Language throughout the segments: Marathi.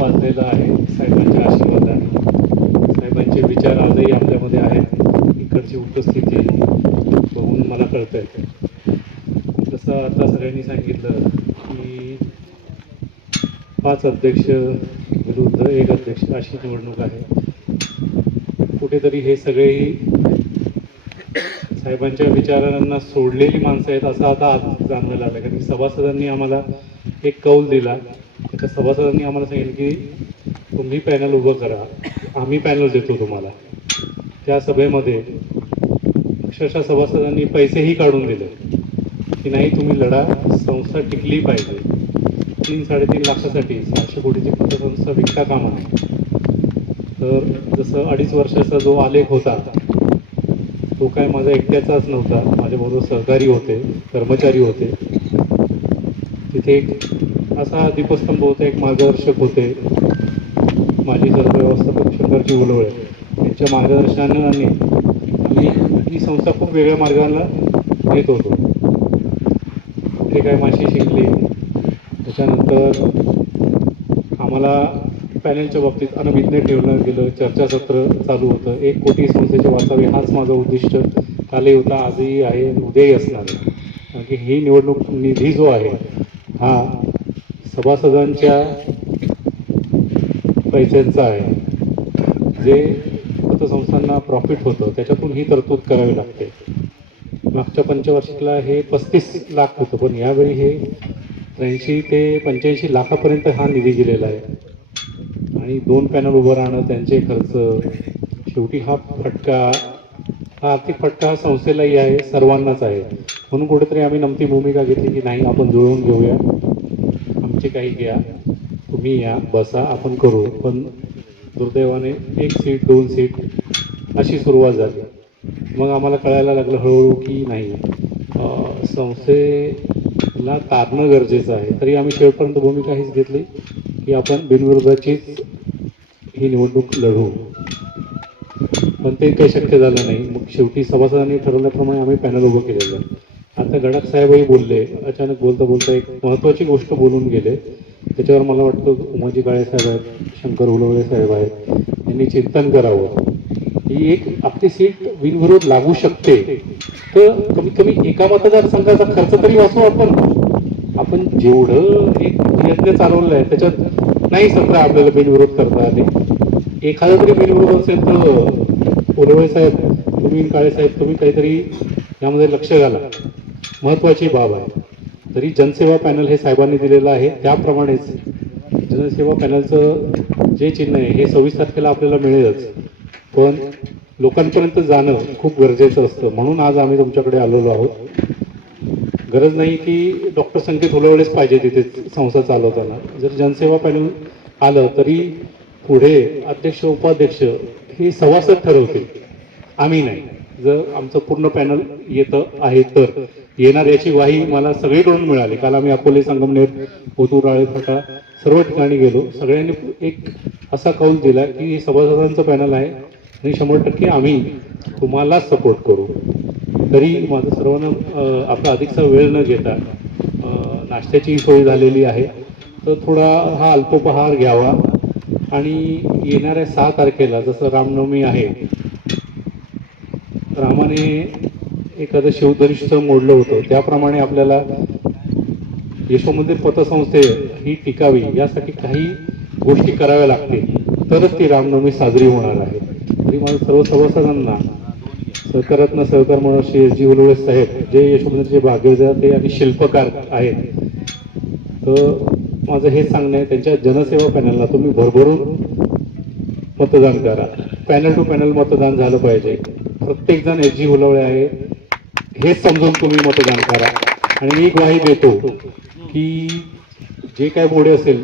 वाजलेलं आहे. साहेबांच्या आशीर्वादाने साहेबांचे विचार आजही आपल्यामध्ये आहेत. इकडची उपस्थिती बघून मला कळतं आहे जसं आता सगळ्यांनी सांगितलं की पाच अध्यक्ष विरुद्ध एक अध्यक्ष अशी निवडणूक आहे. कुठेतरी हे सगळेही साहेबांच्या विचारांना सोडलेली माणसं आहेत असं आता आज जाणवायला लागलं. कारण की सभासदांनी आम्हाला एक कौल दिला. त्या सभासदांनी आम्हाला सांगितलं की तुम्ही पॅनल उभं करा. आम्ही पॅनल देतो तुम्हाला. त्या सभेमध्ये अक्षरशः सभासदांनी पैसेही काढून दिले. की नाही तुम्ही लढा संस्था टिकली पाहिजे. तीन साडेतीन लाखासाठी सहाशे कोटीची पतसंस्था विकता कामा आहे तर जसं अडीच वर्षाचा जो आलेख होता तो काय माझा एकट्याचाच नव्हता. माझ्याबरोबर सहकारी होते कर्मचारी होते. तिथे एक असा दीपस्तंभ होता एक मार्गदर्शक होते. माजी सर्व व्यवस्थापक शंकरजी उलवळे यांच्या मार्गदर्शनाने आम्ही ही संस्था खूप वेगळ्या मार्गाला नेत होतो. ते काय माशी शिकली. त्याच्यानंतर आम्हाला पॅनलच्या बाबतीत अनभिज्ञ ठेवलं गेलं. चर्चासत्र चालू होतं. एक कोटी संस्थेचे वाचावे हाच माझा उद्दिष्ट. कालही होता आजही आहे उद्याही असणार कारण की ही निवडणूक निधी जो आहे हा सभासदांच्या पैशांचा आहे. जे पतसंस्थांना प्रॉफिट होतं त्याच्यातून ही तरतूद करावी लागते. मागच्या पंचवर्षातला हे पस्तीस लाख होतं पण यावेळी हे त्र्याऐंशी ते पंच्याऐंशी लाखापर्यंत हा निधी दिलेला आहे. आणि दोन पॅनल उभं राहणं त्यांचे खर्च शेवटी हा फटका हा आर्थिक फटका हा संस्थेलाही आहे सर्वांनाच आहे. म्हणून कुठेतरी आम्ही नमती भूमिका घेतली की नाही आपण जुळवून घेऊया. तुमचे काही घ्या तुम्ही या बसा आपण करू पण दुर्दैवाने एक सीट दोन सीट अशी सुरुवात झाली. मग आम्हाला कळायला लागलं हळूहळू की नाही. संस्थेला तारणं गरजेचं आहे. तरी आम्ही शेवटपर्यंत भूमिका हीच घेतली की आपण बिनविरोधाचीच ही निवडणूक लढू. पण ते काही शक्य झालं नाही. मग शेवटी सभासदांनी ठरवल्याप्रमाणे आम्ही पॅनल उभं केलेलं आहे. आता गणक साहेबही बोलले. अचानक बोलता बोलता एक महत्त्वाची गोष्ट बोलून गेले. त्याच्यावर मला वाटतं उमाजी काळे साहेब आहेत शंकर उलवळे साहेब आहेत यांनी चिंतन करावं. ही एक आपली सीट बिनविरोध लागू शकते. तर कमीत कमी एका मतदारसंघाचा खर्च तरी वाचू आपण. आपण जेवढं एक यज्ञ चालवलं आहे त्याच्यात नाही सत्र आपल्याला बिनविरोध करता आले. एखादा तरी बिनविरोध असेल तर उलवळे साहेब तुम्ही काळे साहेब तुम्ही काहीतरी यामध्ये लक्ष घाला. महत्त्वाची बाब आहे. तरी जनसेवा पॅनल हे साहेबांनी दिलेलं आहे. त्याप्रमाणेच जनसेवा पॅनलचं जे चिन्ह आहे हे सव्वीस तारखेला आपल्याला मिळेलच. पण लोकांपर्यंत जाणं खूप गरजेचं असतं. म्हणून आज आम्ही तुमच्याकडे आलेलो आहोत. गरज नाही की डॉक्टर संकेत हुलवळेच पाहिजे तिथे संस्था चालवताना. जर जनसेवा पॅनल आलं तरी पुढे अध्यक्ष उपाध्यक्ष हे सभासद ठरवतील. आम्ही नाही. जर आमचं पूर्ण पॅनल येतं आहे तर. येणार याची ग्वाही मला सगळीकडून मिळाली. काल आम्ही अकोले संगमनेर ओतूर फाटा सर्व ठिकाणी गेलो. सगळ्यांनी एक असा कौल दिला की हे सभासदांचं पॅनल आहे आणि शंभर टक्के आम्ही तुम्हाला सपोर्ट करू. तरी माझं सर्वांना आपला अधिकचा वेळ न घेता नाश्त्याची सोय झालेली आहे. तर थोडा हा अल्पोपहार घ्यावा. आणि येणाऱ्या सहा तारखेला जसं रामनवमी आहे रामाने एखादं शिवदरिष्ठ मोडलं होतं त्याप्रमाणे आपल्याला यशोमंदिर पतसंस्थे ही टिकावी यासाठी काही गोष्टी कराव्या लागतील. तरच ती रामनवमी साजरी होणार आहे. तरी माझ्या सर्व सभासदांना सहकारात्न सहकार म्हणून श्री एस जी उलवळे साहेब जे यशोमंदिरचे भाग्यविधाते आणि शिल्पकार आहेत. तर माझं हे सांगणं आहे त्यांच्या जनसेवा पॅनलला तुम्ही भरभरून मतदान करा. पॅनल टू पॅनल मतदान झालं पाहिजे. प्रत्येक जण एस जी उलवळे आहे. हेच समजून तुम्ही मतदान करा. आणि मी ग्वाही देतो की जे काय बोडे असेल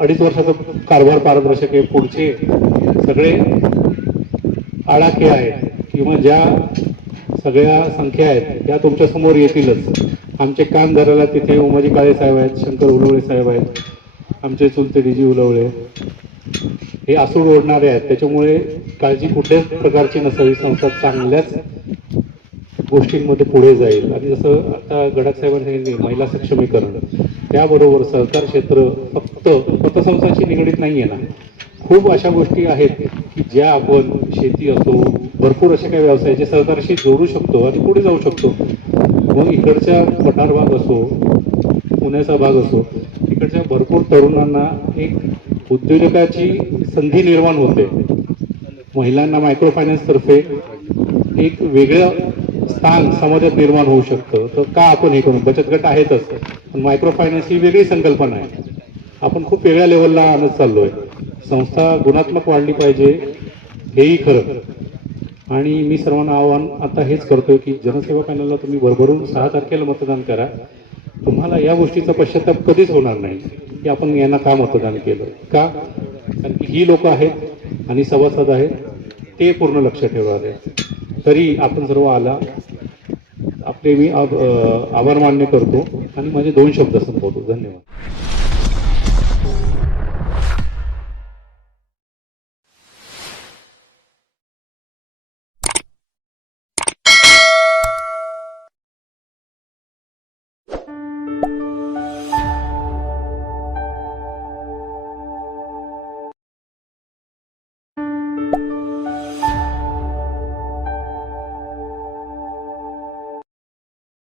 अडीच वर्षाचा कारभार पारदर्शक आहे. पुढचे सगळे आडाखे आहेत किंवा ज्या सगळ्या संख्या आहेत त्या तुमच्यासमोर येतीलच. आमचे कान धरायला तिथे उमाजी काळे साहेब आहेत शंकर उलवळे साहेब आहेत आमचे चुलते डीजी उलवळे. हे आसूड ओढणारे आहेत. त्याच्यामुळे काळजी कुठल्याच प्रकारची नसावी संस्था चांगल्याच गोष्टींमध्ये पुढे जाईल. आणि जसं आता गडाख साहेबांनी सांगितले महिला सक्षमीकरण त्याबरोबर सहकार क्षेत्र फक्त पतसंस्थांशी निगडीत नाही आहे ना. खूप अशा गोष्टी आहेत की ज्या आपण शेती असो भरपूर असे काही व्यवसाय जे सहकारशी जोडू शकतो आणि पुढे जाऊ शकतो. मग इकडच्या पठार भाग असो पुण्याचा भाग असो इकडच्या भरपूर तरुणांना एक उद्योजकाची संधी निर्माण होते. महिलांना मायक्रो फायनान्सतर्फे एक वेगळं स्थान समाजात निर्माण होऊ शकतं. तर का आपण हे करू? बचत गट आहेतच. पण मायक्रो फायनान्स ही वेगळी संकल्पना आहे. आपण खूप वेगळ्या लेवलला आणत चाललोय. संस्था गुणात्मक वाढली पाहिजे हेही खरं. आणि मी सर्वांना आव्हान आता हेच करतोय की जनसेवा पॅनलला तुम्ही भरभरून सहा तारखेला मतदान करा. तुम्हाला या गोष्टीचा पश्चाताप कधीच होणार नाही. की आपण यांना का मतदान केलं? का? कारण की ही लोक आहेत आणि सभासद आहेत ते पूर्ण लक्ष ठेवणार आहे तरी आपण सर्व आला. आपले मी आभार मान्य करतो आणि माझे दोन शब्द संपवतो. धन्यवाद.